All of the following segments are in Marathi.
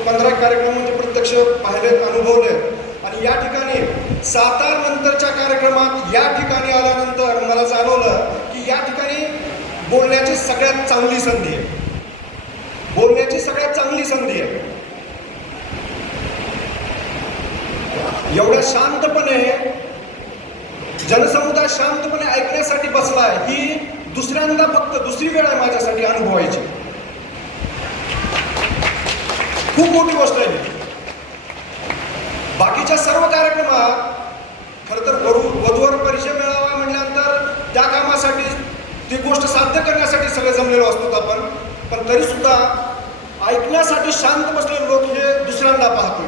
15 कार्यक्रम म्हणजे प्रत्यक्ष पाहिलेत, अनुभवलेत. आणि या ठिकाणी सातार नंतरच्या कार्यक्रमात या ठिकाणी आल्यानंतर मला जाणवलं की या ठिकाणी बोलण्याची सगळ्यात चांगली संधी आहे, बोलण्याची सगळ्यात चांगली संधी आहे. एवढ्या शांतपणे जनसमुदाय शांतपणे ऐकण्यासाठी बसलाय ही दुसऱ्यांदा फक्त दुसरी वेळ आहे माझ्यासाठी अनुभवायची. खूप मोठी गोष्ट आहे. बाकीच्या सर्व कार्यक्रमात खरं तर वधूवर परिचय मिळावा म्हटल्यानंतर त्या कामासाठी ती गोष्ट साध्य करण्यासाठी सगळे जमलेलो असतो आपण, पण तरी सुद्धा ऐकण्यासाठी शांत बसलेले लोक हे दुसऱ्यांदा पाहतो.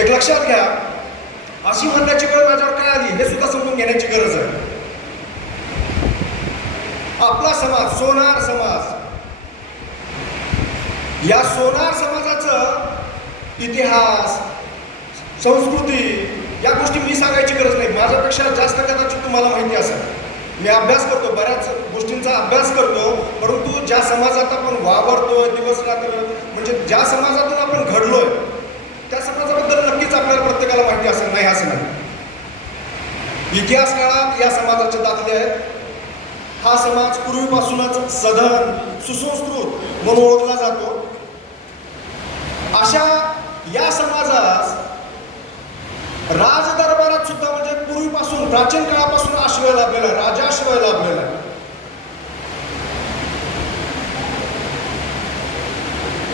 एक लक्षात घ्या, अशी म्हणण्याची वेळ माझ्यावर काय आली हे सुद्धा समजून घेण्याची गरज आहे. आपला समाज सोनार समाज, या सोनार समाजाचं इतिहास संस्कृती या गोष्टी मी सांगायची गरज नाही. माझ्यापेक्षा जास्त कदाचित तुम्हाला माहिती असेल. मी अभ्यास करतो, बऱ्याच गोष्टींचा अभ्यास करतो, परंतु ज्या समाजात आपण वावरतोय दिवस रात्र, म्हणजे ज्या समाजातून आपण घडलोय त्या समाजाबद्दल नक्कीच आपल्याला प्रत्येकाला माहिती असेल, नाही असं नाही. इतिहास काळात या समाजाचे दाखले आहेत. हा समाज पूर्वीपासूनच सधन सुसंस्कृत म्हणून ओळखला जातो. अशा या समाजास राजदरबारात सुद्धा म्हणजे पूर्वीपासून प्राचीन काळापासून आश्रय लाभलेला, राजाश्रय लाभलेला.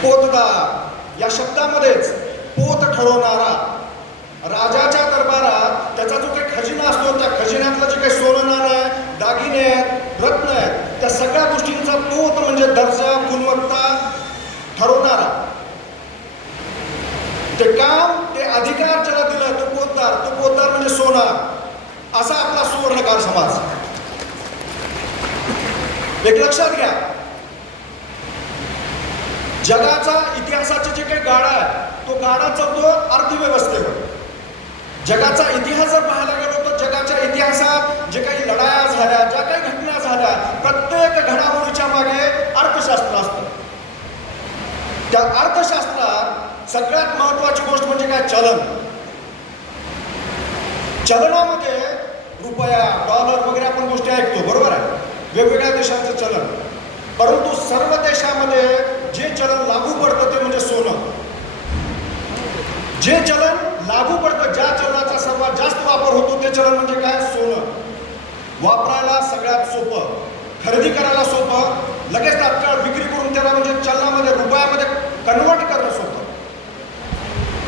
पोतदार या शब्दामध्येच पोत ठरवणारा, राजाच्या दरबारात त्याचा जो काही खजिना असतो त्या खजिन्यातलं जे काही सोनं नाणं आहे, दागिने आहेत, रत्न आहेत, त्या सगळ्या गोष्टींचा पोत म्हणजे दर्जा गुणवत्ता ठरवणारा, ते काम ते अधिकार ज्याला दिलं तो पोतदार म्हणजे सोनार, असा आपला सुवर्णकार समाज. एक लक्षात घ्या, जगाचा इतिहासाचे जे काही गाडा आहे तो गाडा चालतो अर्थव्यवस्थेवर. जगाचा इतिहास जर पाहायला गेलो तर जगाच्या इतिहासात जे काही लढाया झाल्या, ज्या काही घटना झाल्या, प्रत्येक घडामोडीच्या मागे अर्थशास्त्र असतं. त्या अर्थशास्त्रात सगळ्यात महत्वाची गोष्ट म्हणजे काय, चलन. चलनामध्ये रुपया, डॉलर वगैरे आपण गोष्टी ऐकतो, बरोबर आहे, वेगवेगळ्या देशांचं चलन. परंतु सर्व देशामध्ये जे चलन लागू पडतं ते म्हणजे सोनं. जे चलन लागू पडतं, ज्या चलनाचा सर्वात जास्त वापर होतो ते चलन म्हणजे काय, सोनं. वापरायला सगळ्यात सोपं, खरेदी करायला सोपं, लगेच तात्काळ विक्री करून त्याला म्हणजे चलनामध्ये रुपयामध्ये कन्वर्ट करणं सोपं.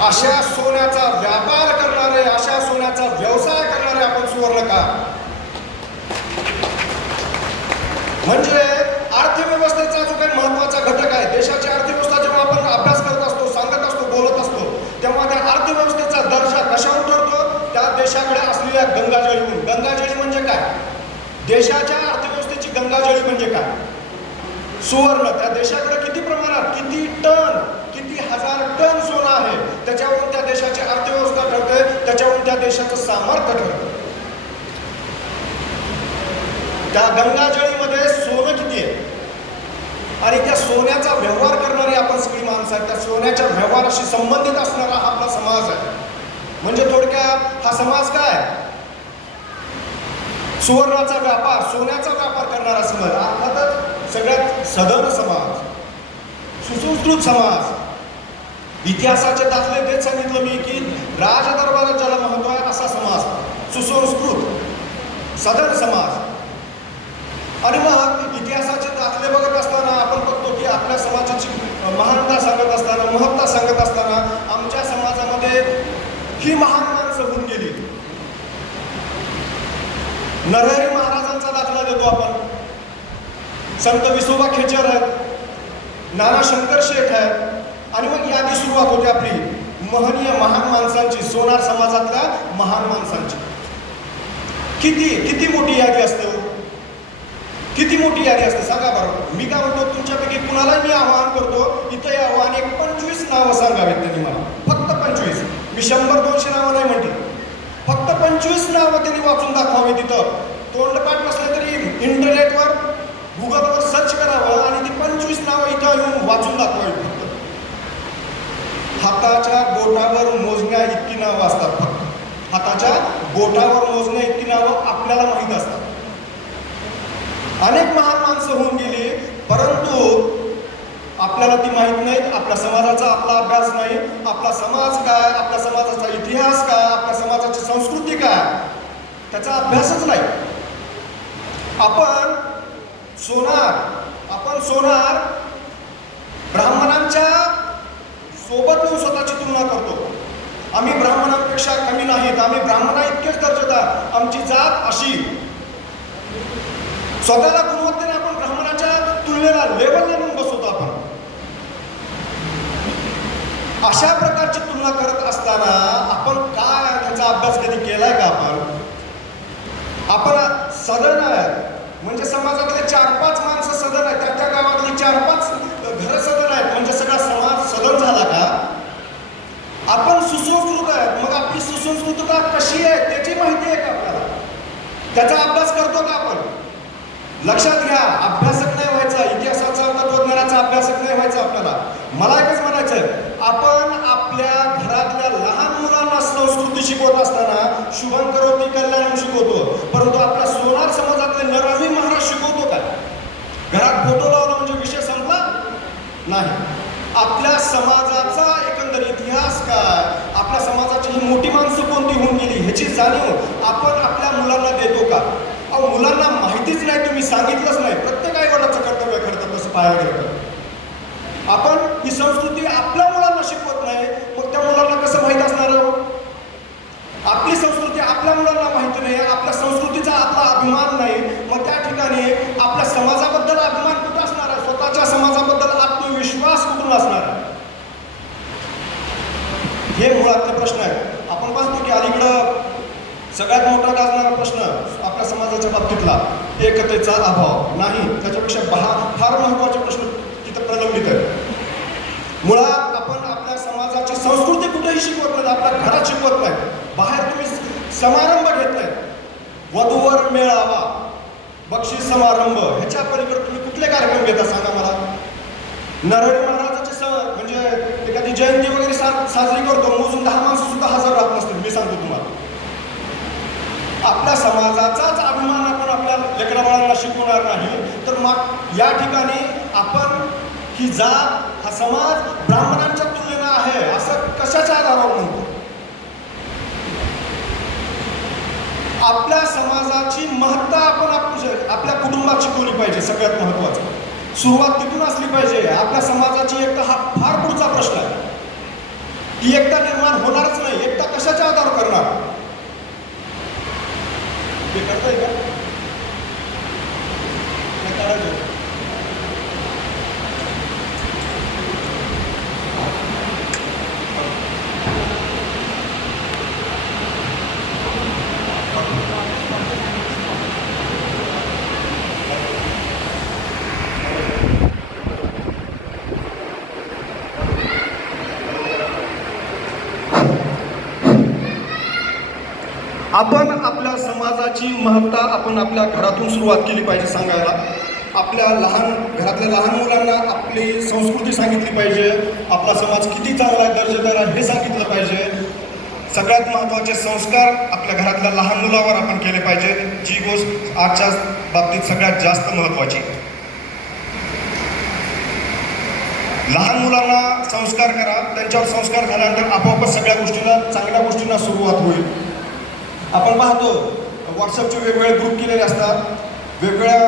अशा सोन्याचा व्यापार करणारे, अशा सोन्याचा व्यवसाय करणारे आपण सुवर्णकार. म्हणजे अर्थव्यवस्थेचा जो काही महत्वाचा घटक आहे, देशाची अर्थव्यवस्था जेव्हा आपण अभ्यास करत असतो, सांगत असतो, बोलत असतो, तेव्हा त्या अर्थव्यवस्थेचा दर्जा कशावर ठरतो, त्या देशाकडे असलेल्या गंगाजळीहून. गंगाजळी म्हणजे काय, देशाच्या अर्थव्यवस्थेची गंगाजळी म्हणजे काय, सुवर्ण. त्या देशाकडे किती प्रमाणात, किती टन, किती हजार टन सोनं आहे, त्याच्यावरून त्या देशाची अर्थव्यवस्था ठरते, त्याच्यावरून त्या देशाचं सामर्थ्य ठरतं. त्या गंगाजळीमध्ये सोनं किती आहे आणि त्या सोन्याचा व्यवहार करणारी आपण सगळी माणसं आहेत. त्या सोन्याच्या व्यवहाराशी संबंधित असणारा हा आपला समाज आहे. म्हणजे थोडक्यात हा समाज काय, सुवर्णाचा व्यापार, सोन्याचा व्यापार करणारा समाज. अर्थातच सगळ्यात सधन समाज, सुसंस्कृत समाज. इतिहासाचे दाखले देत सांगितलं मी की राजदरबारात ज्याला महत्व आहे असा समाज, सुसंस्कृत सधन समाज. आणि मग इतिहासाचे दाखले बघत असताना आपण बघतो की आपल्या समाजाची महानता सांगत असताना, महत्ता सांगत असताना आमच्या समाजामध्ये ही महान माणसं होऊन गेली. नरहरी महाराजांचा दाखला देतो आपण, संत विसोबा खेचर आहेत, नाना शंकर शेठ आहेत, आणि मग यादी सुरुवात होते आपली महनीय महान माणसांची, सोनार समाजातल्या महान माणसांची. किती किती मोठी यादी असते, किती मोठी यादी असते सांगा बरं. मी काय म्हणतो, तुमच्यापैकी कुणाला मी आवाहन करतो, इथं यावं आणि 25 नावं सांगावेत त्यांनी मला, फक्त 25. मी 100-200 नावं नाही म्हणते, फक्त 25 नावं त्यांनी वाचून दाखवावी. तिथं तोंडपाठ नसले तरी इंटरनेटवर गुगलवर सर्च करावं आणि ती 25 नावं इथं येऊन वाचून दाखवावी. हाताच्या बोटावर मोजण्या इतकी नावं असतात. फक्त हाताच्या बोटावर मोजण्या इतकी नावं आपल्याला माहीत असतात. अनेक महान माणसं होऊन गेली, परंतु आपल्याला ती माहीत नाहीत. आपल्या समाजाचा आपला अभ्यास नाही. आपला समाज काय, आपल्या समाजाचा इतिहास काय, आपल्या समाजाची संस्कृती काय, त्याचा अभ्यासच नाही. आपण सोनार ब्राह्मणांच्या सोबत येऊन स्वतःची तुलना करतो. आम्ही ब्राह्मणांपेक्षा कमी नाहीत, आम्ही ब्राह्मणा इतकेच दर्जेदार, आमची जात अशी. स्वतःला गुणवत्तेने आपण ब्राह्मणाच्या तुलनेला लेवलला नेऊन बसवतो. आपण अशा प्रकारची तुलना करत असताना आपण काय त्याचा अभ्यास कधी केलाय का? आपण सदन आहे म्हणजे समाजातले 4-5 माणसं सदन आहेत, त्या गावातली 4-5 घरं सदन आहेत म्हणजे सगळा समाज सदन झाला का? आपण सुसंस्कृत आहेत, मग आपली सुसंस्कृतता कशी आहे त्याची माहिती आहे का आपल्याला? त्याचा अभ्यास करतो का आपण? लक्षात घ्या, अभ्यासक नाही व्हायचा, इतिहासाचा तत्वज्ञानाचा अभ्यासक नाही व्हायचा आपल्याला. मला एकच म्हणायचं, आपण आपल्या घरातल्या लहान मुलांना संस्कृती शिकवत असताना शुभं करोति कल्याणं शिकवतो, परंतु आपल्या सोनार समाजातले नरहरी महाराज शिकवतो का? घरात फोटो लावला म्हणजे विषय संपला नाही. आपल्या समाजाचा एकंदर इतिहास काय, आपल्या समाजाची ही मोठी माणसं कोणती होऊन गेली ह्याची जाणीव आपण आपल्या मुलांना देतो का? मुलांना माहितीच नाही, तुम्ही सांगितलंच नाही. प्रत्येक आईवडिलाचं कर्तव्य करतं तसं पाहायला गेलं. आपण ही संस्कृती आपल्या मुलांना शिकवत नाही, मग त्या मुलांना कसं माहीत असणार? आपली संस्कृती आपल्या मुलांना माहिती नाही, आपल्या संस्कृतीचा आपला अभिमान नाही, मग त्या ठिकाणी आपल्या समाजाबद्दल अभिमान कुठं असणार आहे? स्वतःच्या समाजाबद्दल आत्मविश्वास कुठून असणार आहे? हे मुळातले प्रश्न आहेत. आपण पाहतो की अलीकडं सगळ्यात मोठा गाजणारा प्रश्न आपल्या समाजाच्या बाबतीतला एकतेचा अभाव नाही, त्याच्यापेक्षा फार महत्त्वाचे प्रश्न तिथं प्रलंबित आहेत. मुळात आपण आपल्या समाजाची संस्कृती कुठेही शिकवत नाही, आपल्या घरात शिकवत नाही. बाहेर तुम्ही समारंभ घेत नाही, वधूवर मेळावा, बक्षीस समारंभ, ह्याच्या पलीकडे तुम्ही कुठले कार्यक्रम घेता सांगा मला? नरहरी महाराजाचे म्हणजे एखादी जयंती वगैरे साजरी करतो, मोजून 10 माणसं सुद्धा हजर राहत नसतील. मी सांगतो तुम्हाला, आपल्या समाजाचाच अभिमान आपण आपल्या लेकराबाळांना शिकवणार नाही, तर मग या ठिकाणी आपण ही जात, हा समाज ब्राह्मणांच्या तुलनेनं आहे असं कशाच्या आधारावर म्हणतो? आपल्या समाजाची महत्ता आपण आपल्या कुटुंबात शिकवली पाहिजे. सगळ्यात महत्वाचं सुरुवात तिथून असली पाहिजे. आपल्या समाजाची एकता हा फार पुढचा प्रश्न आहे. ती एकता निर्माण होणारच नाही. एकता कशाच्या आधारावर करणार? हे करताय का? आपण आपल्या समाजाची महत्ता आपण आपल्या घरातून सुरुवात केली पाहिजे सांगायला. आपल्या घरातल्या लहान मुलांना आपली संस्कृती सांगितली पाहिजे. आपला समाज किती चांगला दर्जेदार आहे हे सांगितलं पाहिजे. सगळ्यात महत्त्वाचे संस्कार आपल्या घरातल्या लहान मुलावर आपण केले पाहिजे, जी गोष्ट आजच्या बाबतीत सगळ्यात जास्त महत्त्वाची. लहान मुलांना संस्कार करा, त्यांच्यावर संस्कार झाल्यानंतर आपोआपच सगळ्या गोष्टींना, चांगल्या गोष्टींना सुरुवात होईल. आपण पाहतो व्हॉट्सअपचे वेगवेगळे ग्रुप केलेले असतात. वेगवेगळ्या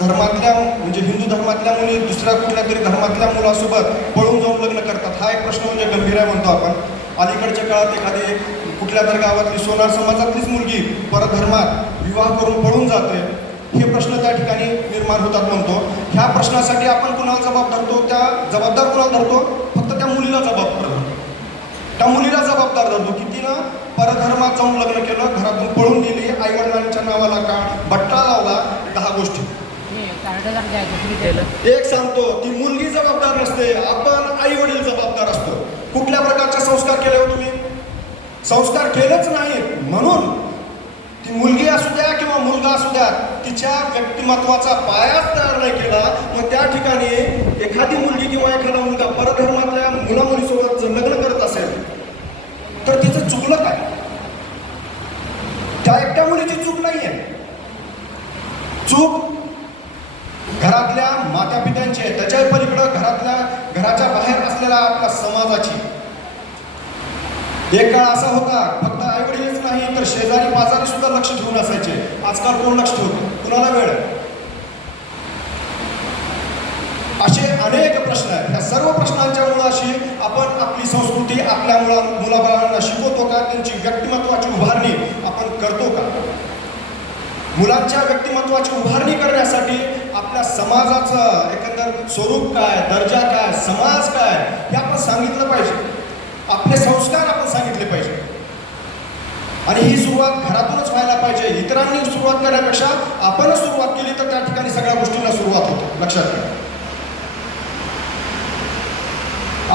धर्मातल्या म्हणजे हिंदू धर्मातल्या मुली दुसऱ्या कुठल्या तरी धर्मातल्या मुलासोबत पळून जाऊन लग्न करतात. हा एक प्रश्न म्हणजे गंभीर आहे म्हणतो आपण. अलीकडच्या काळात एखादी कुठल्या तरी गावातली सोनार समाजातलीच मुलगी परधर्मात विवाह करून पळून जाते, हे प्रश्न त्या ठिकाणी निर्माण होतात म्हणतो. ह्या प्रश्नासाठी आपण कुणाला जबाब धरतो? जबाबदार कुणाला धरतो? फक्त त्या मुलीला जबाबदार धरतो. त्या मुलीला जबाबदार धरतो की तिनं परधर्मात जाऊन लग्न केलं, घरातून पळून गेली, आईवडिलांच्या नावाला का बट्टा लावला, 10 गोष्टी. एक सांगतो, ती मुलगी जबाबदार नसते, आपण आई वडील जबाबदार असतो. कुठल्या प्रकारचे संस्कार केले हो तुम्ही? संस्कार केलेच नाही म्हणून ती मुलगी असू द्या किंवा मुलगा असू द्या, तिच्या व्यक्तिमत्वाचा पायाच तयार नाही केला, मग त्या ठिकाणी एखादी मुलगी किंवा एखादा मुलगा परधर्मातल्या मुलामुलीसोबत तिथं चुकलं काय? त्या एकट्या मुलीची चूक नाही आहे, चूक घरातल्या माता पित्यांची आहे, त्याच्या पलीकडं घराच्या बाहेर असलेल्या आपल्या समाजाची. एक काळ असा होता फक्त आईवडीलच नाही तर शेजारी पाजारी सुद्धा लक्ष ठेवून असायचे. आजकाल कोण लक्ष ठेवतो? कुणाला वेळ? असे अनेक प्रश्न आहेत. ह्या सर्व प्रश्नांच्या मुळाशी आपण आपली संस्कृती आपल्या मुलाबाळांना शिकवतो का? त्यांची व्यक्तिमत्वाची उभारणी आपण करतो का? मुलांच्या व्यक्तिमत्वाची उभारणी करण्यासाठी आपल्या समाजाचं एकंदर स्वरूप काय, दर्जा काय, समाज काय हे आपण सांगितलं पाहिजे. आपले संस्कार आपण सांगितले पाहिजे आणि ही सुरुवात घरातूनच व्हायला पाहिजे. इतरांनी सुरुवात करण्यापेक्षा आपणच सुरुवात केली तर त्या ठिकाणी सगळ्या गोष्टींना सुरुवात होते. लक्षात घ्या.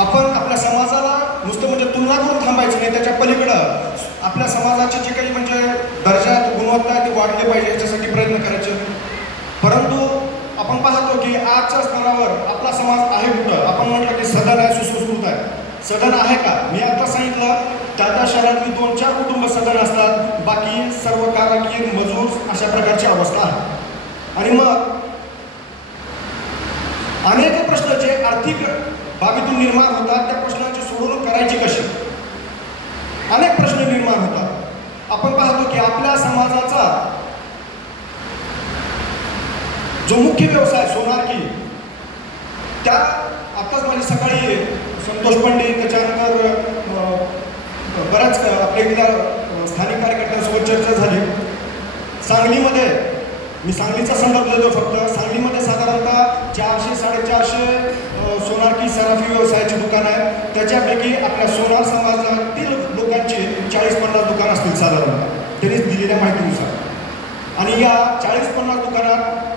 आपण आपल्या समाजाला नुसतं म्हणजे तुलना करून थांबायची नाही, त्याच्या पलीकडं आपल्या समाजाचे जे काही म्हणजे दर्जा गुणवत्ता आहे ते वाढले पाहिजे याच्यासाठी प्रयत्न करायचे. परंतु आपण पाहतो की आजच्या स्तरावर आपला समाज आहे कुठं? आपण म्हटलं की सदन आहे, सुसंस्कृत आहे. सदन आहे का? मी आता सांगितलं त्या शहरातली 2-4 कुटुंब सदन असतात, बाकी सर्व कारागीर मजूर अशा प्रकारची अवस्था आहे. आणि मग अनेक प्रश्न जे आर्थिक बाबीतून निर्माण होतात त्या प्रश्नांची सोडवणूक करायची कशी? अनेक प्रश्न निर्माण होतात. आपण पाहतो की आपल्या समाजाचा जो मुख्य व्यवसाय सोनारकी, त्या आताच माझी सकाळी संतोष पंडित त्याच्यानंतर बऱ्याच आपल्या इथल्या स्थानिक कार्यकर्त्यांसोबत चर्चा झाली. सांगलीमध्ये, मी सांगलीचा संदर्भ देतो फक्त, सांगलीमध्ये साधारणतः 400-450 सोनारकी सराफी व्यवसायाची दुकानं आहेत. त्याच्यापैकी आपल्या सोनार समाजातील लोकांची 40-50 दुकानं असतील साधारणतः, त्यांनीच दिलेल्या माहितीनुसार. आणि या 40-50 दुकानात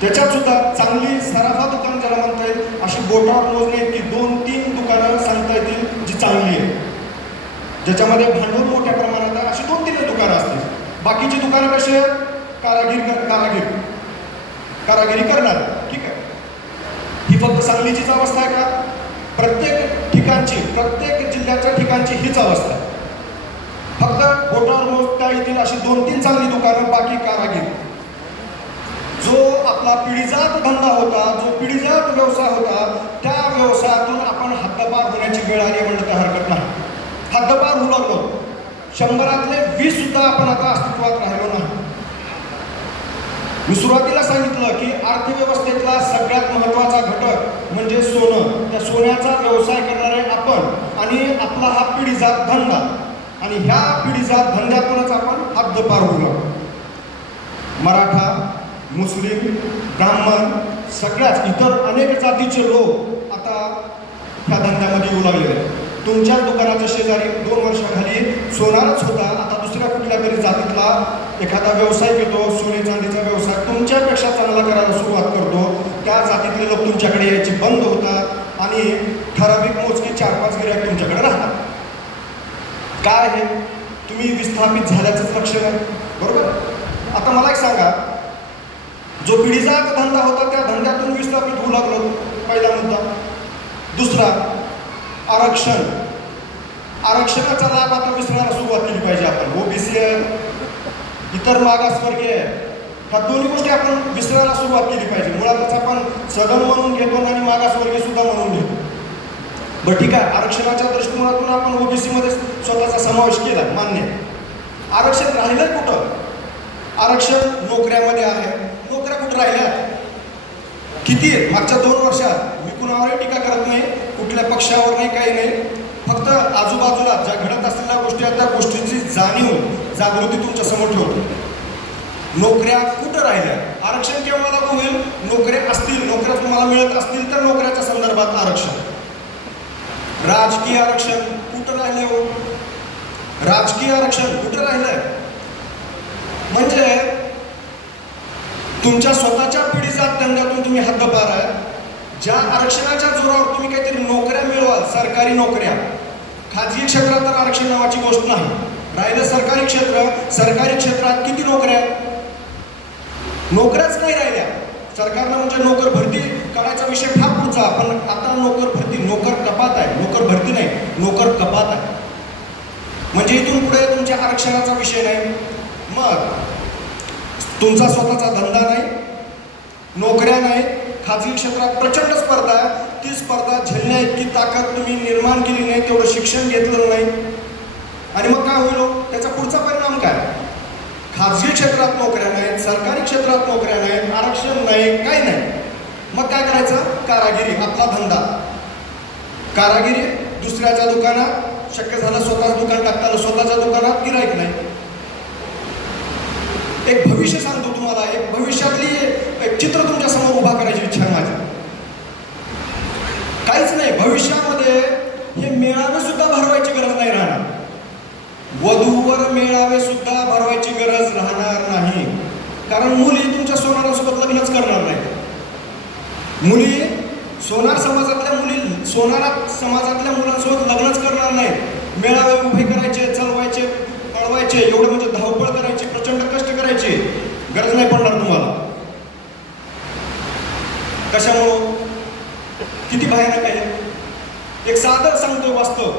त्याच्यात सुद्धा चांगली सराफा दुकान ज्याला म्हणता येईल अशी बोटावर मोजणे की 2-3 दुकानं सांगता येतील जी चांगली आहे, ज्याच्यामध्ये भांडवल मोठ्या प्रमाणात आहे, अशी 2-3 दुकानं असतील. बाकीची दुकानं कशी आहेत? कारागिरी करणार. ठीक आहे, ही फक्त सांगलीचीच अवस्था आहे का? प्रत्येक ठिकाणची, प्रत्येक जिल्ह्याच्या ठिकाणची हीच अवस्था आहे. फक्त बोटावर मोजता येतील अशी 2-3 चांगली दुकानं, बाकी कारागीर. जो आपला पिढीजात धंदा होता, जो पिढीजात व्यवसाय होता, त्या व्यवसायातून आपण हद्दपार होण्याची वेळ आली म्हणलं तर हरकत नाही. हद्दपार होऊ लागलो. 100तले 20 सुद्धा आपण आता अस्तित्वात राहिलो नाही. मी सुरुवातीला सांगितलं की अर्थव्यवस्थेतला सगळ्यात महत्त्वाचा घटक म्हणजे सोनं. त्या सोन्याचा व्यवसाय करणारे आपण आणि आपला हा पिढीजात धंदा, आणि ह्या पिढीजात धंद्यातूनच आपण हद्दपार होऊ लागलो. मराठा, मुस्लिम, ब्राह्मण, सगळ्याच इतर अनेक जातीचे लोक आता ह्या धंद्यामध्ये येऊ लागलेले आहेत. तुमच्या दुकानाच्या शेजारी 2 वर्षाखाली सोनारच होता, आता दुसऱ्या कुठल्या तरी जातीतला एखादा व्यावसायिक येतो, सोने चांदीचा व्यवसाय तुमच्यापेक्षा चांगला करायला सुरुवात करतो. त्या जातीतले लोक तुमच्याकडे यायची बंद होतात आणि ठराविक मोजके 4-5 गिऱ्हाईक तुमच्याकडे राहतात. काय हे? तुम्ही विस्थापित झाल्याचंच लक्षण आहे, बरोबर? आता मला एक सांगा, जो पिढीजात धंदा होता त्या धंद्यातून विस्थापित होऊ लागलो, पहिला मुद्दा. दुसरा, आरक्षण. आरक्षणाचा लाभ आता विसरायला सुरुवात केली पाहिजे आपण. ओबीसी आहे, इतर मागासवर्गीय आहे, ह्या दोन्ही गोष्टी आपण विसरायला सुरुवात केली पाहिजे. मुळातच आपण सदन म्हणून घेतो आणि मागासवर्गीय सुद्धा म्हणून घेतो. बरं ठीक आहे, आरक्षणाच्या दृष्टिकोनातून आपण ओबीसीमध्ये स्वतःचा समावेश केला, मान्य. आरक्षण राहिलं कुठं? आरक्षण नोकऱ्यामध्ये आहे. नोकऱ्या कुठं राहिल्या? किती आहेत? मागच्या 2 वर्षात मी कुणावरही टीका करत नाही, कुठल्या पक्षावर नाही, काही नाही. फक्त आजूबाजूला ज्या घडत असलेल्या गोष्टी आहेत त्या गोष्टींची जागृती तुमच्या समोर ठेवतो. नोकऱ्या कुठं राहिल्या? आरक्षण केव्हा लागू होईल? नोकऱ्या असतील, नोकऱ्या तुम्हाला मिळत असतील तर नोकऱ्याच्या संदर्भात आरक्षण. राजकीय आरक्षण कुठं राहिले हो? राजकीय आरक्षण कुठं राहिलंय? म्हणजे तुमच्या स्वतःच्या पिढीजात धंद्यातून तुम्ही हद्दपार आहे. ज्या आरक्षणाच्या जोरावर तुम्ही काहीतरी नोकऱ्या मिळवाल, सरकारी नोकऱ्या, खाजगी क्षेत्रात तर आरक्षण नावाची गोष्ट नाही. राहिलं सरकारी क्षेत्र. सरकारी क्षेत्रात किती नोकऱ्या आहेत? नोकऱ्याच नाही राहिल्या. सरकारनं म्हणजे नोकर भरती करायचा विषय फार पुढचा, पण आता नोकर भरती, नोकर कपात आहे. नोकर भरती नाही, नोकर कपात आहे. म्हणजे इथून पुढे तुमच्या आरक्षणाचा विषय नाही, मग तुमचा स्वतःचा धंदा नाही, नोकऱ्या नाही, खाजगी क्षेत्रात प्रचंड स्पर्धा आहे, ती स्पर्धा झेलण्या इतकी ताकद तुम्ही निर्माण केली नाही, तेवढं शिक्षण घेतलं नाही, आणि मग काय होईल? त्याचा पुढचा परिणाम काय? खाजगी क्षेत्रात नोकऱ्या नाहीत, सरकारी क्षेत्रात नोकऱ्या नाहीत, आरक्षण नाही, काही नाही. मग काय करायचं? कारागिरी, आपला धंदा. कारागिरी, दुसऱ्याच्या दुकानात, शक्य झालं स्वतःच दुकान टाकताना स्वतःच्या दुकानात गिराईक नाही. एक भविष्य सांगतो तुम्हाला, एक भविष्यातली एक चित्र तुमच्या समोर उभा करायची इच्छा आहे माझी. काहीच नाही भविष्यामध्ये, हे मेळावे सुद्धा भरवायची गरज नाही राहणार. वधूवर मेळावे सुद्धा भरवायची गरज राहणार नाही, कारण मुली तुमच्या सोनारासोबत लग्नच करणार नाही. मुली सोनार समाजातल्या मुलांसोबत लग्नच करणार नाहीत. मेळावे उभे करायचे, चलवायचे, पळवायचे, एवढं म्हणजे धावपळ करायची, प्रचंड कष्ट करायचे, गरज नाही पडणार तुम्हाला. कशामुळं? किती भयानक आहे. एक साधं सांगतो वास्तव.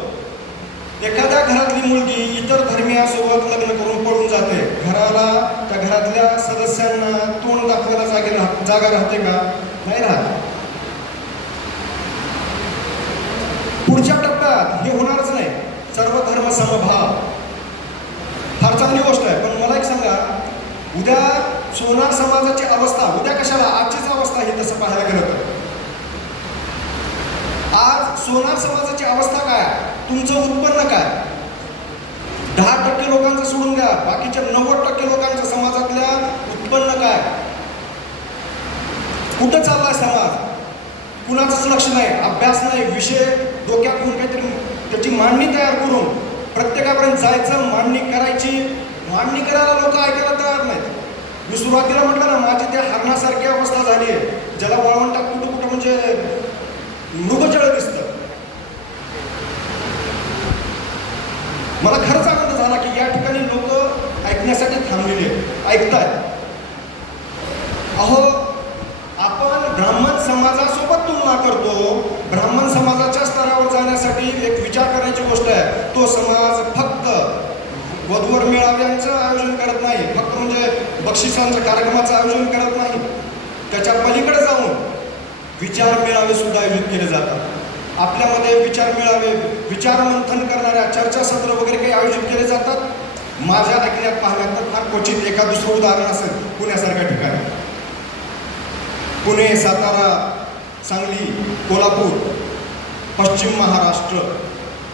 एखाद्या घरातली मुलगी इतर धर्मियासोबत लग्न करून पळून जाते, घराला, त्या घरातल्या सदस्यांना तोंड दाखवायला जागा राहते का? नाही राहत. पुढच्या टप्प्यात हे होणारच नाही. सर्व धर्म समभाव, फार चांगली गोष्ट आहे, पण मला एक सांगा, उद्या सोनार समाजाची अवस्था, उद्या कशाला, आजचीच अवस्था ही तसं पाहायला गेलं तर आज सोनार समाजाची अवस्था काय? तुमचं उत्पन्न काय? 10% लोकांचं सोडून द्या, बाकीच्या 90% लोकांच्या समाजातल्या उत्पन्न काय? कुठं चाललाय समाज? कुणाचंच लक्ष नाही, अभ्यास नाही, विषय डोक्यात घेऊन काहीतरी त्याची मांडणी तयार करून प्रत्येकापर्यंत जायचं, मांडणी करायची. मांडणी करायला लोक ऐकायला तयार नाहीत. मी सुरुवातीला म्हटलं ना, माझी त्या हरणासारखी अवस्था झाली आहे, ज्याला वळवंटात कुठं कुठं म्हणजे मृगजळ दिसतं. मला खरंच आनंद झाला की या ठिकाणी लोक ऐकण्यासाठी थांबलेले आहेत, ऐकतायत. अहो, आपण ब्राह्मण समाजासोबत तुलना करतो. ब्राह्मण समाजाच्या स्तरावर जाण्यासाठी एक विचार करायची गोष्ट आहे. तो समाज फक्त वधूवर मेळाव्यांचं आयोजन करत नाही, फक्त म्हणजे बक्षिसांच्या कार्यक्रमाचं आयोजन करत नाही, त्याच्या पलीकडे जाऊन विचार मेळावे सुद्धा आयोजित केले जातात. आपल्यामध्ये विचार मेळावे, विचार मंथन करणाऱ्या चर्चासत्र वगैरे काही आयोजित केले जातात. माझ्या ऐकण्यात पाहण्यात तर फार क्वचित एका दुसरं उदाहरण असेल पुण्यासारख्या ठिकाणी. पुणे, सातारा, सांगली, कोल्हापूर, पश्चिम महाराष्ट्र,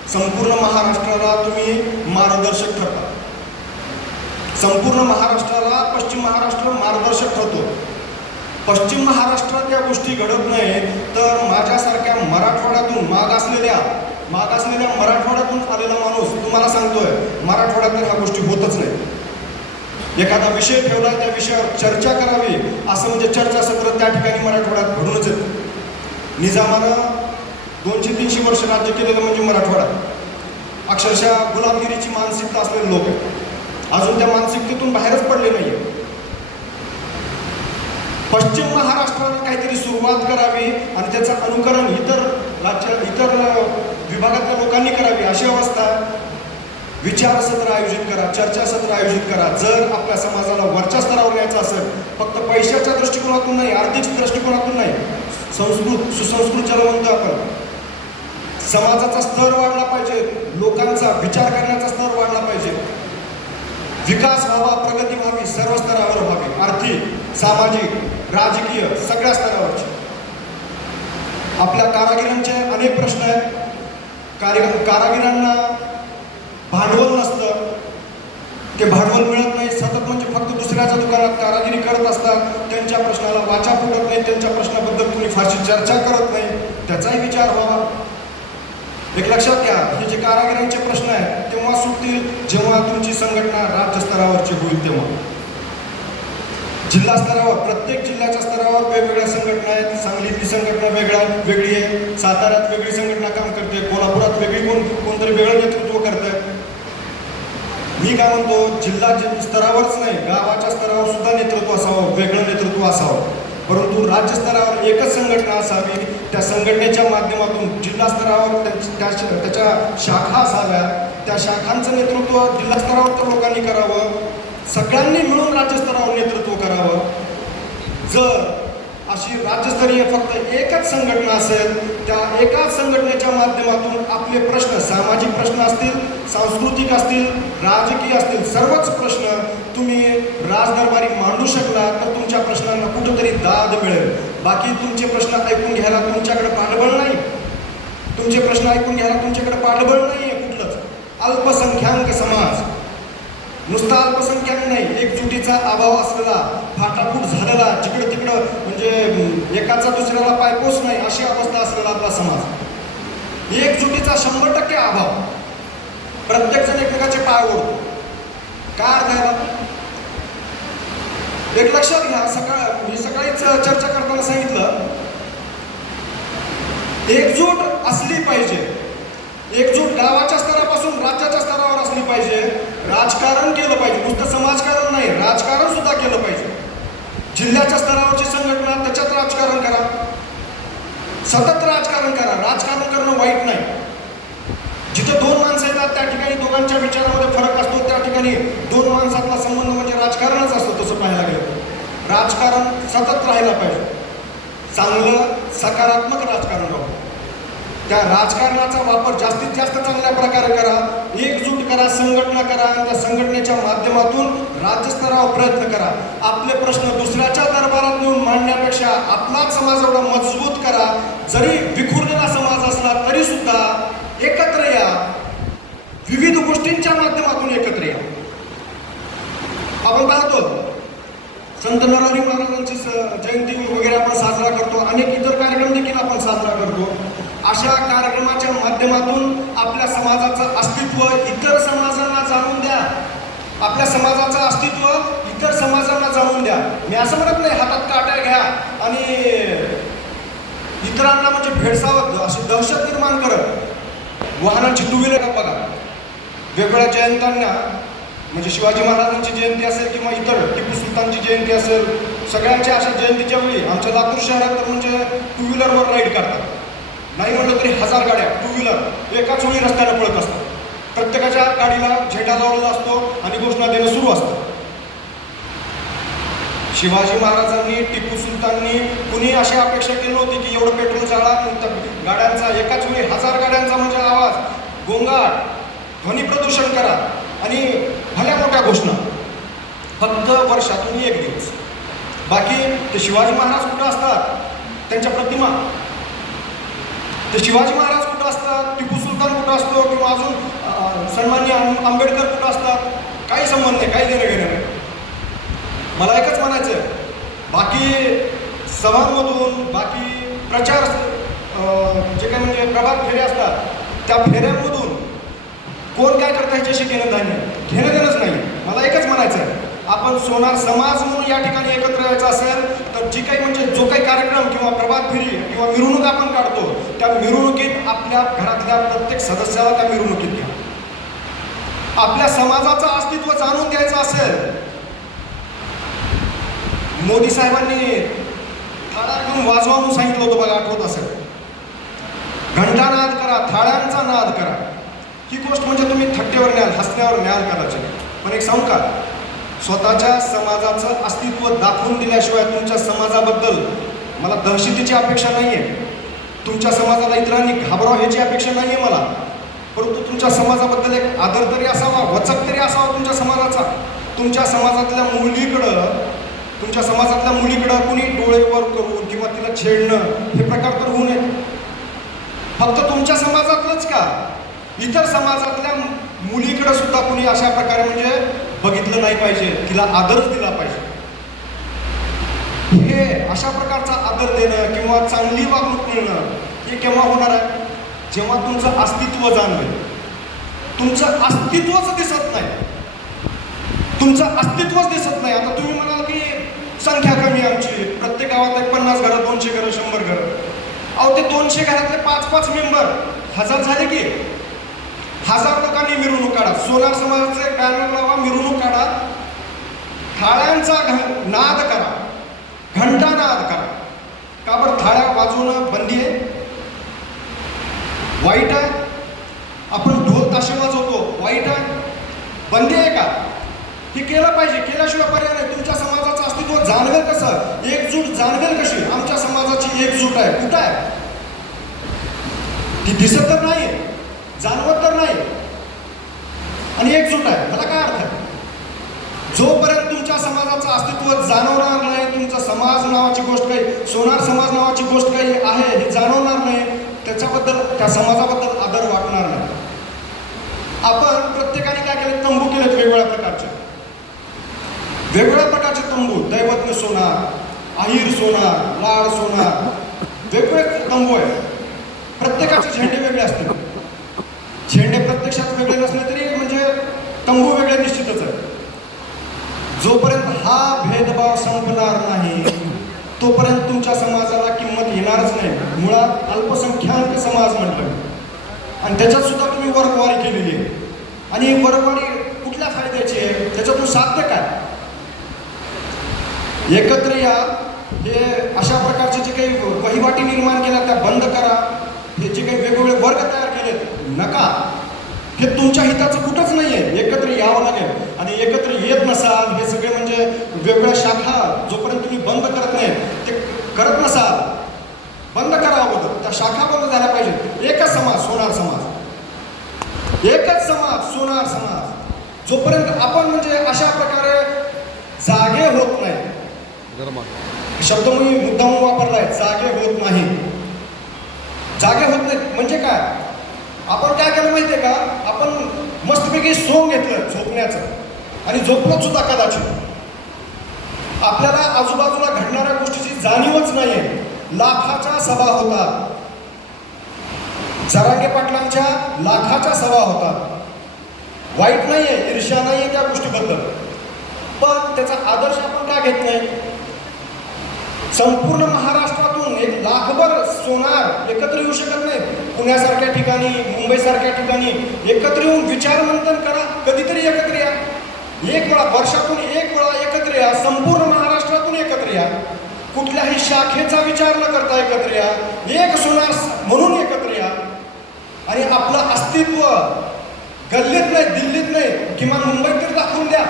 संपूर्ण महाराष्ट्राला तुम्ही मार्गदर्शक ठरता. संपूर्ण महाराष्ट्राला पश्चिम महाराष्ट्र मार्गदर्शक ठरतो. पश्चिम महाराष्ट्रात या गोष्टी घडत नाही, तर माझ्यासारख्या मराठवाड्यातून मागासलेल्या मराठवाड्यातून आलेला माणूस तुम्हाला सांगतोय, मराठवाड्यात तर ह्या गोष्टी होतच नाही. एखादा विषय ठेवला, त्या विषयावर चर्चा करावी असं म्हणजे चर्चासत्र त्या ठिकाणी मराठवाड्यात घडूनच येतं. निजामानं 200-300 वर्ष राज्य केलेलं म्हणजे मराठवाडा. अक्षरशः गुलामगिरीची मानसिकता असलेले लोक आहेत, अजून त्या मानसिकतेतून बाहेरच पडले नाही. पश्चिम महाराष्ट्राने काहीतरी सुरुवात करावी आणि त्याचं अनुकरण इतर विभागातल्या लोकांनी करावी, अशी अवस्था. विचारसत्र आयोजित करा, चर्चासत्र आयोजित करा. जर आपल्या समाजाला वरच्या स्तरावर न्यायचं असेल, फक्त पैशाच्या दृष्टिकोनातून नाही, आर्थिक दृष्टिकोनातून नाही, सुसंस्कृत ज्याला म्हणतो आपण, समाजाचा स्तर वाढला पाहिजे, लोकांचा विचार करण्याचा स्तर वाढला पाहिजे, विकास व्हावा, प्रगती व्हावी, सर्व स्तरावर व्हावी, आर्थिक, सामाजिक, राजकीय, सगळ्या स्तरावरची. आपल्या कारागिरांचे अनेक प्रश्न आहेत. कारागिरांना भांडवल नसतं, ते भांडवल मिळत नाही, सतत म्हणजे फक्त दुसऱ्याच्या दुकानात कारागिरी करत असतात. त्यांच्या प्रश्नाला वाचा फुटत नाही, त्यांच्या प्रश्नाबद्दल तुम्ही फारशी चर्चा करत नाही, त्याचाही विचार व्हावा. एक लक्षात घ्या, हे जे कारागिरांचे प्रश्न आहेत तेव्हा सुटतील जेव्हा तुमची संघटना राज्यस्तरावरची होईल. तेव्हा जिल्हा स्तरावर, प्रत्येक जिल्ह्याच्या स्तरावर वेगवेगळ्या संघटना आहेत. सांगलीतली संघटना वेगळी आहे, साताऱ्यात वेगळी संघटना काम करते, कोल्हापुरात वेगळी कोणतरी वेगळं नेतृत्व करतंय. मी काय म्हणतो, जिल्हा स्तरावरच नाही, गावाच्या स्तरावर सुद्धा नेतृत्व असावं, वेगळं नेतृत्व असावं. परंतु राज्यस्तरावर एकच संघटना असावी, त्या संघटनेच्या माध्यमातून जिल्हा स्तरावर त्याच्या शाखा असाव्या, त्या शाखांचं नेतृत्व जिल्हास्तरावर तर लोकांनी करावं, सगळ्यांनी मिळून राज्यस्तरावर नेतृत्व करावं. जर अशी राज्यस्तरीय फक्त एकच संघटना असेल, त्या एकाच संघटनेच्या माध्यमातून आपले प्रश्न, सामाजिक प्रश्न असतील, सांस्कृतिक असतील, राजकीय असतील, सर्वच प्रश्न तुम्ही राजदरबारी मांडू शकला तर तुमच्या प्रश्नांना कुठंतरी दाद मिळेल. बाकी तुमचे प्रश्न ऐकून घ्यायला तुमच्याकडे पाठबळ नाही, तुमचे प्रश्न ऐकून घ्यायला तुमच्याकडे पाठबळ नाही आहे कुठलंच. अल्पसंख्याक समाज, नुसता अल्पसंख्याक नाही, एकजुटीचा अभाव असलेला, फाटाफूट झालेला, जिकडं तिकडं म्हणजे एकाचा दुसऱ्याला पायपोस नाही अशी अवस्था असलेला आपला समाज. एकजुटीचा 100% अभाव, प्रत्येकजण एकमेकाचे पाय ओढतो. काय अर्थ आहे? एक लक्षात घ्या, मी सकाळीच चर्चा करताना सांगितलं, एकजूट असली पाहिजे. एकजूट गावाच्या स्तरापासून राज्याच्या स्तरावर असली पाहिजे. राजकारण केलं पाहिजे, नुसतं समाजकारण नाही, राजकारण सुद्धा केलं पाहिजे. जिल्ह्याच्या स्तरावरची संघटना, त्याच्यात राजकारण करा, सतत राजकारण करा. राजकारण करणं वाईट नाही. जिथे दोन माणसं येतात त्या ठिकाणी दोघांच्या विचारामध्ये फरक असतो, त्या ठिकाणी दोन माणसातला संबंध म्हणजे राजकारणच असतं. तसं पाहायला गेलं राजकारण सतत राहायला पाहिजे. चांगलं सकारात्मक राजकारण राहू. त्या राजकारणाचा वापर जास्तीत जास्त चांगल्या प्रकारे करा, एकजूट करा, संघटना करा आणि त्या संघटनेच्या माध्यमातून राज्यस्तरावर प्रयत्न करा. आपले प्रश्न दुसऱ्याच्या दरबारात नेऊन मांडण्यापेक्षा आपलाच समाज एवढा मजबूत करा. जरी विखुरलेला समाज असला तरी सुद्धा एकत्र या, विविध गोष्टींच्या माध्यमातून एकत्र या. आपण पाहतो संत नरहरी महाराजांची जयंती वगैरे आपण साजरा करतो, अनेक इतर कार्यक्रम देखील आपण साजरा करतो. अशा कार्यक्रमाच्या माध्यमातून आपल्या समाजाचं अस्तित्व इतर समाजांना जाणून द्या. आपल्या समाजाचं अस्तित्व इतर समाजांना जाणून द्या. मी असं म्हणत नाही हातात काट्या घ्या आणि इतरांना म्हणजे भेडसावत अशी दहशत निर्माण करत वाहनांची टू व्हीलर बघा. वेगवेगळ्या जयंत्यांना म्हणजे शिवाजी महाराजांची जयंती असेल किंवा इतर टिपू सुलतानची जयंती असेल, सगळ्यांच्या अशा जयंतीच्या वेळी आमच्या लातूर शहरात तर म्हणजे टू व्हीलरवर राईड करतात. नाही म्हटलं तरी 1000 गाड्या टू व्हीलर एकाच वेळी रस्त्याने पळत असतात. प्रत्येकाच्या गाडीला झेंडा लावलेला असतो आणि घोषणा देणं सुरू असतं. शिवाजी महाराजांनी, टिपू सुलताननी कुणी अशी अपेक्षा केली होती की एवढं पेट्रोल जाळा, गाड्यांचा एकाच वेळी 1000 गाड्यांचा म्हणजे आवाज, गोंगाट, ध्वनी प्रदूषण करा आणि भल्या मोठ्या घोषणा. फक्त वर्षातून एक दिवस. बाकी ते शिवाजी महाराज कुठं असतात, त्यांच्या प्रतिमा, ते शिवाजी महाराज कुठं असतात, टिपू सुलतान कुठं असतो किंवा अजून सन्माननीय आंबेडकर कुठं असतात, काही संबंध नाही, काही देणं घेणं नाही. मला एकच म्हणायचं आहे, बाकी सभांमधून, बाकी प्रचार जे काय म्हणजे प्रभात फेऱ्या असतात, त्या फेऱ्यांमधून कोण काय करतं ह्याच्याशी घेणं देणंच नाही. मला एकच म्हणायचं आहे, आपण सोनार समाज म्हणून या ठिकाणी एकत्र यायचं असेल तर जी काही म्हणजे जो काही कार्यक्रम किंवा प्रभात फेरी किंवा मिरवणूक आपण काढतो, त्या मिरवणुकीत आपल्या घरातल्या प्रत्येक सदस्याला त्या मिरवणुकीत घ्या. आपल्या समाजाचं अस्तित्व जाणून द्यायचं असेल, मोदी साहेबांनी थाळ्या घेऊन वाजवा म्हणून सांगितलं होतं बघा, आठवत असेल. घंटानाद करा, थाळ्यांचा नाद करा. ही गोष्ट म्हणजे तुम्ही थट्टेवर न्याल, हसण्यावर न्याल कदाचित. पण एक सांगू का, स्वतःच्या समाजाचं अस्तित्व दाखवून दिल्याशिवाय तुमच्या समाजाबद्दल मला दहशतीची अपेक्षा नाही आहे. तुमच्या समाजाला इतरांनी घाबरावं ह्याची अपेक्षा नाही आहे मला. परंतु तुमच्या समाजाबद्दल एक आदर तरी असावा, वचक तरी असावा तुमच्या समाजाचा. तुमच्या समाजातल्या मुलीकडं कुणी डोळे वर करून किंवा तिला छेडणं हे प्रकार तर होऊ नये. फक्त तुमच्या समाजातलंच का, इतर समाजातल्या मुलीकडं सुद्धा कुणी अशा प्रकारे म्हणजे बघितलं नाही पाहिजे, तिला आदरच दिला पाहिजे. हे अशा प्रकारचा आदर देणं किंवा चांगली वागणूक मिळणं हे केव्हा होणार आहे, जेव्हा तुमचं अस्तित्व जाणवेल. तुमचं अस्तित्वच दिसत नाही, तुमचं अस्तित्वच दिसत नाही. आता तुम्ही म्हणाल की संख्या कमी आमची, प्रत्येक गावात 50 घरं, 200 घरं, 100 घरं. अहो ते 200 घरातले 5-5 मेंबर 1000 झाले की 1000 लोकांनी मिरवणूक काढा. सोनार समाजाचे बॅनर लावा, मिरवणूक काढा, थाळ्यांचा नाद करा, घंटा नाद करा. का बरं थाळ्या वाजवणं बंदी आहे, वाईट आहे? आपण ढोल ढोल ताशे वाजवतो वाईट आहे, बंदी आहे का? हे केलं पाहिजे, केल्याशिवाय पर्याय नाही. तुमच्या समाजाचं अस्तित्व जाणवेल कसं, एकजूट जाणवेल कशी? आमच्या समाजाची एकजूट आहे, कुठं आहे ती? दिसत तर नाही, जाणवत तर नाही, आणि एकजूट आहे. मला काय अर्थ आहे? जोपर्यंत तुमच्या समाजाचं अस्तित्व जाणवणार नाही, तुमचा समाज नावाची गोष्ट काही, सोनार समाज नावाची गोष्ट काही आहे हे जाणवणार नाही, त्याच्याबद्दल त्या समाजाबद्दल आदर वाटणार नाही. आपण प्रत्येकाने काय केलं, तंबू केलेत वेगवेगळ्या प्रकारचे, वेगवेगळ्या प्रकारचे तंबू. दैवज्ञ सोनार, अहिर सोनार, लाड सोनार, वेगवेगळे तंबू आहे. प्रत्येकाचे झेंडे वेगळे असतील. झेंडे प्रत्यक्षात वेगळे नसले तरी म्हणजे तंबू वेगळे निश्चितच आहे. जोपर्यंत हा भेदभाव संपणार नाही तोपर्यंत तुमच्या समाजाला किंमत येणारच नाही. मुळात अल्पसंख्याक समाज म्हटलं आणि त्याच्यात सुद्धा तुम्ही वर्गवारी केलेली आहे. आणि ही वर्गवारी कुठल्या फायद्याची आहे, त्याच्यातून साध्य काय? एकत्र या, हे अशा प्रकारचे जे काही वहिवाटी निर्माण केल्या त्या बंद करा. हे जे काही वेगवेगळे वर्ग तयार केलेत नका, हे तुमच्या हिताचं कुठंच नाही आहे. एकत्र यावं लागेल. आणि एकत्र येत नसाल, हे सगळे म्हणजे वेगवेगळ्या शाखा जोपर्यंत तुम्ही बंद करत नाही, ते करत नसाल, बंद करा अगोदर. त्या शाखा बंद झाल्या पाहिजेत. एकच समाज सोनार समाज, एकच समाज सोनार समाज. जोपर्यंत आपण म्हणजे अशा प्रकारे जागे होत नाही, शब्द मी मुद्दाम वापरलाय, जागे होत नाही. जागे होत नाही म्हणजे काय? आपण काय केलं माहिती आहे का? आपण मस्तपैकी सोंग घेतलं झोपण्याचं आणि झोपलं सुद्धा कदाचित. आपल्याला आजूबाजूला घडणाऱ्या गोष्टीची जाणीवच नाही आहे. लाखाच्या सभा होतात, जरांगे पाटलांच्या लाखाच्या सभा होतात. वाईट नाही आहे, ईर्ष्या नाही आहे त्या गोष्टीबद्दल, पण त्याचा आदर्श आपण का घेत नाही? संपूर्ण महाराष्ट्रातून 1,00,000भर सोनार एकत्र येऊ शकत नाही. पुण्यासारख्या ठिकाणी, मुंबईसारख्या ठिकाणी एकत्र येऊन विचार मंथन करा. कधीतरी एकत्र या, एक वेळा, वर्षातून एक वेळा एकत्र या. संपूर्ण महाराष्ट्रातून एकत्र या. कुठल्याही शाखेचा विचार न करता एकत्र या. एक सोनार म्हणून एकत्र या. आणि आपलं अस्तित्व गल्लीत नाही, दिल्लीत नाही, किमान मुंबईत तरी दाखवून द्या.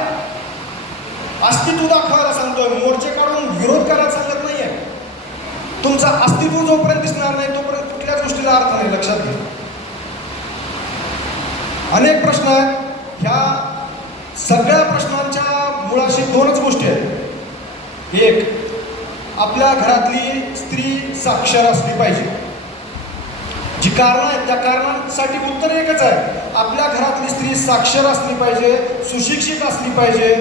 अस्तित्व दाखवायला सांगतोय, मोर्चे काढून विरोध करायला सांगत नाहीये. तुमचं अस्तित्व जोपर्यंत दिसणार नाही तोपर्यंत कुठल्याच गोष्टीला अर्थ नाही. लक्षात घ्या. अनेक प्रश्न आहेत. ह्या सगळ्या प्रश्नांच्या मुळाशी दोनच गोष्टी आहेत. एक, आपल्या घरातली स्त्री साक्षर असली पाहिजे. जी कारणं आहेत त्या कारणांसाठी उत्तर एकच आहे. आपल्या घरातली स्त्री साक्षर असली पाहिजे, सुशिक्षित असली पाहिजे.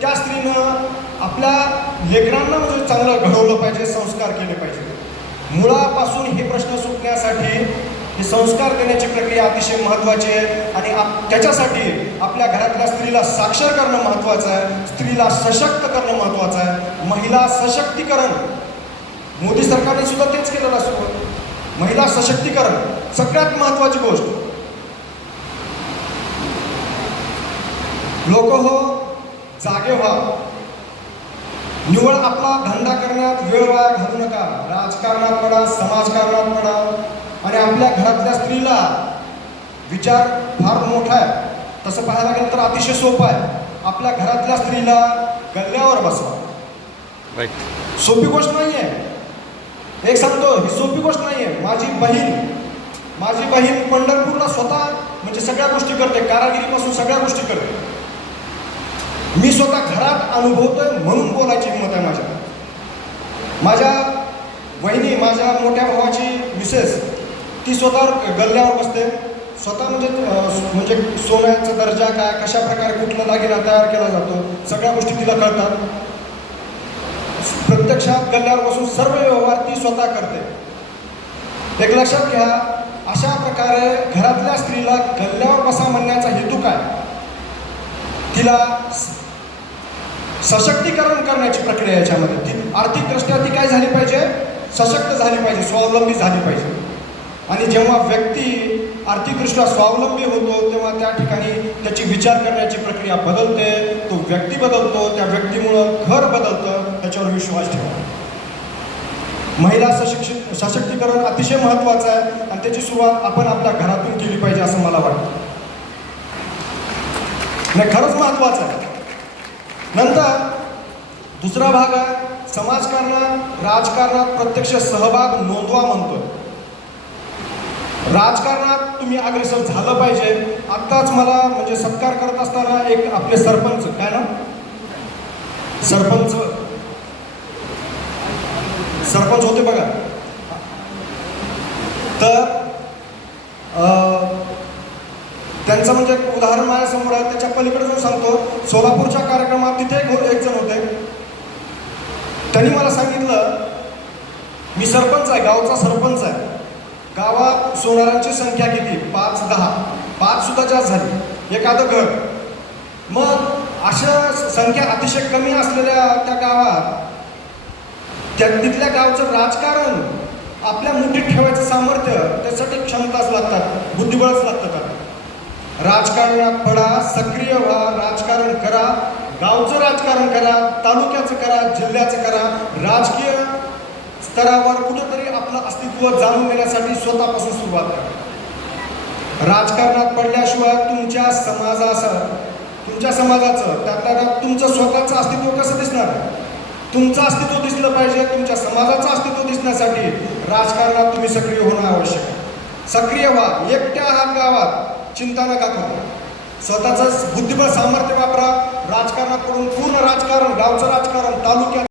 त्या स्त्रीनं आपल्या लेकरांना म्हणजे चांगलं घडवलं पाहिजे, संस्कार केले पाहिजे. मुळापासून हे प्रश्न सुटण्यासाठी हे संस्कार देण्याची प्रक्रिया अतिशय महत्त्वाची आहे. आणि त्याच्यासाठी आपल्या घरातल्या स्त्रीला साक्षर करणं महत्त्वाचं आहे. स्त्रीला सशक्त करणं महत्त्वाचं आहे. महिला सशक्तीकरण, मोदी सरकारने सुद्धा तेच केलेलं असतो. महिला सशक्तीकरण सगळ्यात महत्त्वाची गोष्ट. लोक हो, जागे व्हा. निवड आपला धंदा करण्यात वेळ वाया घालू नका. राजकारणात पडा, समाजकारणात पडा. आणि आपल्या घरातल्या स्त्रीला विचार फार मोठा आहे. तसं पाहायला गेलं तर अतिशय सोपं आहे. आपल्या घरातल्या स्त्रीला गल्ल्यावर बसवा. सोपी गोष्ट नाही आहे. एक सांगतो, ही सोपी गोष्ट नाही आहे. माझी बहीण पंढरपूरला स्वतः म्हणजे सगळ्या गोष्टी करते, कारागिरीपासून सगळ्या गोष्टी करते. मी स्वतः घरात अनुभवतोय म्हणून बोलायची हिंमत आहे माझ्या. माझ्या वहिनी, माझ्या मोठ्या भावाची मिसेस, ती स्वतः गल्ल्यावर बसते. स्वतः म्हणजे सोन्याचा दर्जा काय, कशा प्रकारे कुठला दागिना तयार केला जातो, सगळ्या गोष्टी तिला कळतात. प्रत्यक्षात गल्ल्यावर बसून सर्व व्यवहार ती स्वतः करते. एक लक्षात घ्या, अशा प्रकारे घरातल्या स्त्रीला गल्ल्यावर बसा म्हणण्याचा हेतू काय? तिला सशक्तीकरण करण्याची प्रक्रिया याच्यामध्ये. ती आर्थिकदृष्ट्या ती काय झाली पाहिजे? सशक्त झाली पाहिजे, स्वावलंबी झाली पाहिजे. आणि जेव्हा व्यक्ती आर्थिकदृष्ट्या स्वावलंबी होतो तेव्हा त्या ठिकाणी त्याची विचार करण्याची प्रक्रिया बदलते. तो व्यक्ती बदलतो, त्या व्यक्तीमुळं घर बदलतं. त्याच्यावर विश्वास ठेवा. महिला सशक्तीकरण अतिशय महत्त्वाचं आहे आणि त्याची सुरुवात आपण आपल्या घरातून केली पाहिजे असं मला वाटतं. नाही, खरंच महत्त्वाचं आहे. नंतर दुसरा भाग आहे समाजकारणात राजकारणात प्रत्यक्ष सहभाग नोंदवा म्हणतो. राजकारणात तुम्ही अग्रेसर झालं पाहिजे. आत्ताच मला म्हणजे सत्कार करत असताना एक आपले सरपंच, काय ना सरपंच होते बघा. तर त्यांचं म्हणजे एक उदाहरण माझ्यासमोर आहे. त्याच्या पलीकडे जाऊन सांगतो. सोलापूरच्या कार्यक्रमात तिथे एक जण होते. त्यांनी मला सांगितलं, मी सरपंच आहे, गावचा सरपंच आहे. गावात सोनारांची संख्या किती? 5-10, 5 सुद्धा जास्त झाली, एखादं घर. मग अशा संख्या अतिशय कमी असलेल्या त्या गावात तिथल्या गावचं राजकारण आपल्या मुठीत ठेवायचं सामर्थ्य, त्यासाठी क्षमताच लागतात, बुद्धिबळच लागतं. राजकारणात पडा, सक्रिय व्हा, राजकारण करा, गावचं राजकारण करा, तालुक्याचं करा, जिल्ह्याचं करा. राजकीय स्तरावर कुठंतरी आपलं अस्तित्व जाणून घेण्यासाठी स्वतःपासून सुरुवात करा. राजकारणात पडल्याशिवाय तुमच्या समाजाचं त्यातल्या तुमचं स्वतःचं अस्तित्व कसं दिसणार? तुमचं अस्तित्व दिसलं पाहिजे. तुमच्या समाजाचं अस्तित्व दिसण्यासाठी राजकारणात तुम्ही सक्रिय होणं आवश्यक आहे. सक्रिय व्हा. एकट्या आहात गावात, चिंता नका करू. स्वतःचं बुद्धिबळ सामर्थ्य वापरा. राजकारणात पडून पूर्ण राजकारण, गावचं राजकारण, तालुक्यात